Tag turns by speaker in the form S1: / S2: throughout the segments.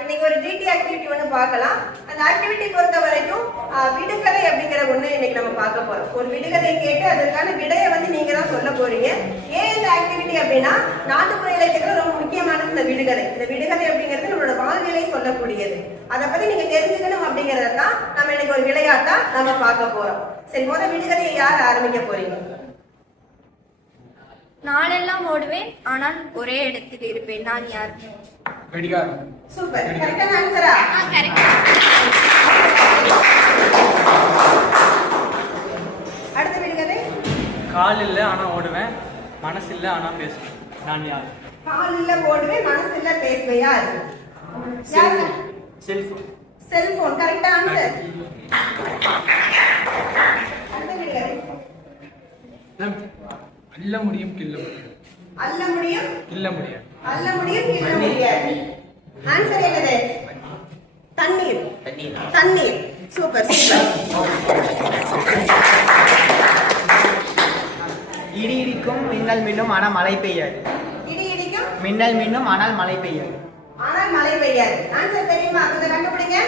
S1: இன்னைக்கு ஒரு GT activity ஒன்று பார்க்கலாம். அந்த ஆக்டிவிட்டி பொறுத்த வரைக்கும் விடுகதை அப்படிங்கிற ஒன்று இன்னைக்கு நம்ம பார்க்க போறோம். ஒரு விடுகதை கேட்டு அதற்கான விடையை வந்து நீங்க தான் சொல்ல போறீங்க. ஏன் இந்த ஆக்டிவிட்டி அப்படின்னா நாட்டுப்புற இலக்கியத்துல ரொம்ப முக்கியமானது இந்த விடுகதை. இந்த விடுகதை அப்படிங்கிறது நம்மளோட வாழ்நிலை சொல்லக்கூடியது. அதை பத்தி நீங்க தெரிஞ்சுக்கணும் அப்படிங்கறத தான் நம்ம இன்னைக்கு ஒரு விளையாட்டா நம்ம பார்க்க போறோம். சரி முதல் விடுகதையை யார் ஆரம்பிக்க போறீங்க?
S2: நாளெல்லாம் ஓடுவேன் ஆனால் ஒரே இடத்தில் இருப்பேன். நான் யார்?
S3: வெடிகாரம்
S1: சூப்பர். கரெக்டான ஆன்சரா அடுத்த விடுகதை
S3: கால் இல்லை ஆனால் ஓடுவேன். மனசு இல்லை ஆனால் பேசுவேன். நான் யார்?
S1: காலில் ஓடுவேன். மனசுல பேசுவேன். யார்? யார்?
S3: செல்ஃபோன்
S1: செல்போன் கரெக்டா ஆன்சர் அடுத்த விடுகதை
S3: அள்ள முடியும் கில்ல முடியும்
S1: அள்ள முடியும்
S3: கில்ல முடியாது.
S1: அள்ள முடியும் கிள்ள முடியாது. ஆன்சர் என்னது? தண்ணீர். தண்ணீர். சூப்பர் சூப்பர்
S4: இடி இடிக்கும் மின்னல் மின்னும் ஆனால் மழை பெய்யாது.
S1: இடி இடிக்கும்
S4: மின்னல் மின்னும் ஆனால் மழை பெய்யாது.
S1: ஆனால் மழை பெய்யாது. ஆன்சர் தெரியுமா? கொஞ்சம் கண்டுபிடிங்க.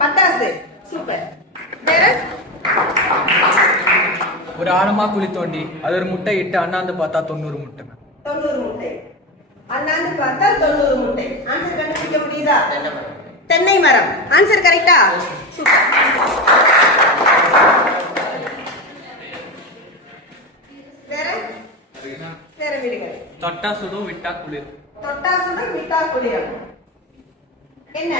S1: பட்டாசு. சூப்பர் வேற
S3: ஒரு ஆழமா குழி தோண்டி அது ஒரு முட்டை இட்டு அண்ணாந்து பார்த்தா தொண்ணூறு முட்டை.
S1: தொண்ணூறு முட்டை. அண்ணாந்து பார்த்தால் தொண்ணூறு முட்டை. ஆன்சர் கண்டுபிடிக்க முடியுதா? தென்னை மரம். ஆன்சர் கரெக்டா சூப்பர். வேற? வேற விடுங்க
S3: தொட்டா சுடும் விட்டா குளிர்.
S1: தொட்டாசுடன் விட்டா குளிரம் என்ன?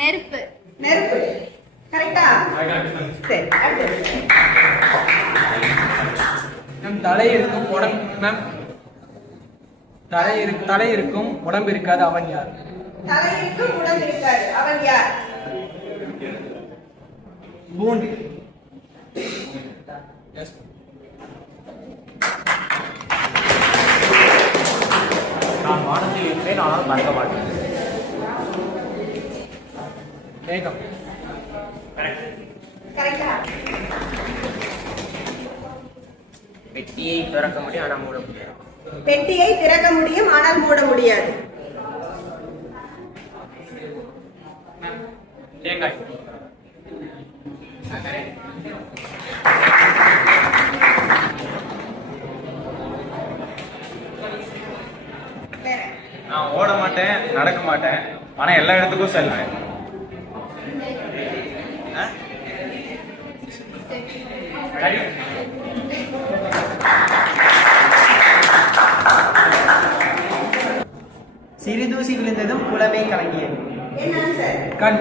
S2: நெருப்பு.
S1: நெருப்பு. கரெக்டா சரி
S3: தலை இருக்கும் உடம்பு மேம். தலை இருக்கு தலை இருக்கும் உடம்பு இருக்காது அவன் யார்?
S1: தலையிற்கும் உடம்பு இருக்காது. அவன் யார்?
S3: பூண்டு. எஸ்
S5: நான் வானத்தில் இருப்பேன் ஆனால் பறக்க மாட்டேன்.
S1: கரெக்டா
S5: பெட்டியை திறக்க முடியும் ஆனால் மூட முடியாது.
S1: பெட்டியை திறக்க முடியும் ஆனால் மூட முடியாது.
S3: தேங்காய்
S5: நான் ஓட மாட்டேன் நடக்க மாட்டேன். ஆனால் எல்லா இடத்துக்கும் செல்வேன். ஆ?
S3: கறி
S4: சிறு தூசி விழுந்ததும் குளமே கலங்கியது
S3: கண்.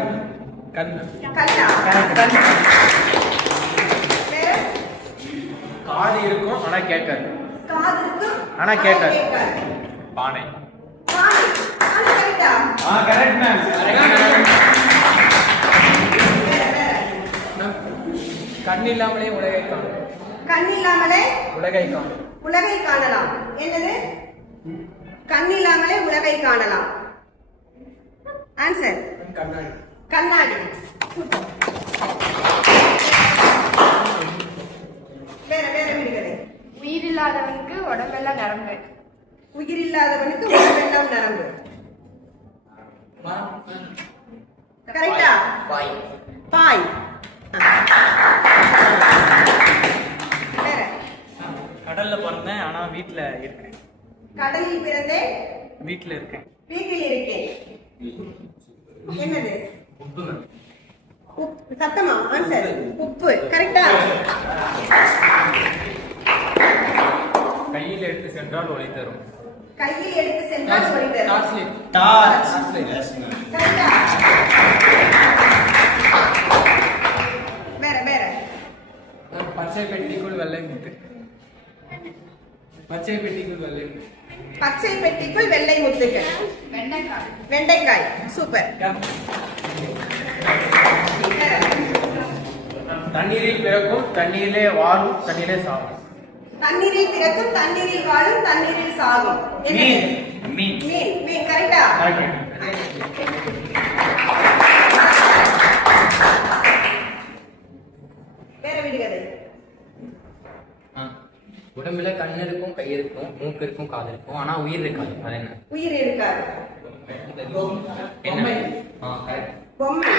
S3: கண்.
S4: கண்.
S5: காது இருக்கும் ஆனால் கேட்காது.
S1: காது இருக்கும்
S5: ஆனா கேட்காது. பானை. ஆ கரெக்ட். மேம்
S3: கண் இல்லாமலே உலகை காணும்.
S1: கண் இல்லாமலே
S3: உலகை காணும்.
S1: உலகை காணலாம். என்னது? கண் இல்லாமலே உலகை காணலாம். ஆன்சர்
S3: கண்ணாடி.
S1: கண்ணாடி. வேற வேற விடுகிறது
S2: உயிரில்லாதவனுக்கு உடம்பெல்லாம் நரம்பு.
S1: உயிரில்லாதவனுக்கு உடம்பெல்லாம் நரம்பு. கரெக்டா
S5: பாய்.
S1: பாய்.
S3: ஆனா வீட்ல இருக்கேன்.
S1: கடலில் பிறந்தேன்
S3: வீட்ல இருக்கேன்.
S1: வீட்டில் இருக்கேன் என்னது? உப்பு. சத்தமா? ஆன்சர் உப்பு. கரெக்டா
S5: கையில் எடுத்து சென்றால் ஒளி தரும்.
S1: கையில் எடுத்து சென்றால் சொல்லி தரும்.
S3: டார்ச்
S1: கரெக்டா வேற வேற.
S3: பச்சை பெட்டிக்குள் வெள்ளை முத்து. பச்சை பெட்டிக்குள் வெள்ளை
S1: பச்சை பெட்டிக்குள் வெள்ளை முத்துக்கள்
S2: வெண்டைக்காய்.
S1: வெண்டைக்காய் சூப்பர்.
S5: தண்ணீரில் பிறக்கும் தண்ணீரிலே வாழும் தண்ணீரே சாகும்.
S1: தண்ணீரில் பிறக்கும் தண்ணீரில் வாழும் தண்ணீரில் சாகும்.
S5: மீன். மீன்.
S1: மீன். கரெக்டா?
S5: உடம்புல கண் இருக்கும் கை இருக்கும் மூக்கு இருக்கும் காது இருக்கும் ஆனா உயிர் இருக்காது. அது என்ன?
S1: உயிர் இருக்காது.
S5: என்ன.
S1: பொம்மை.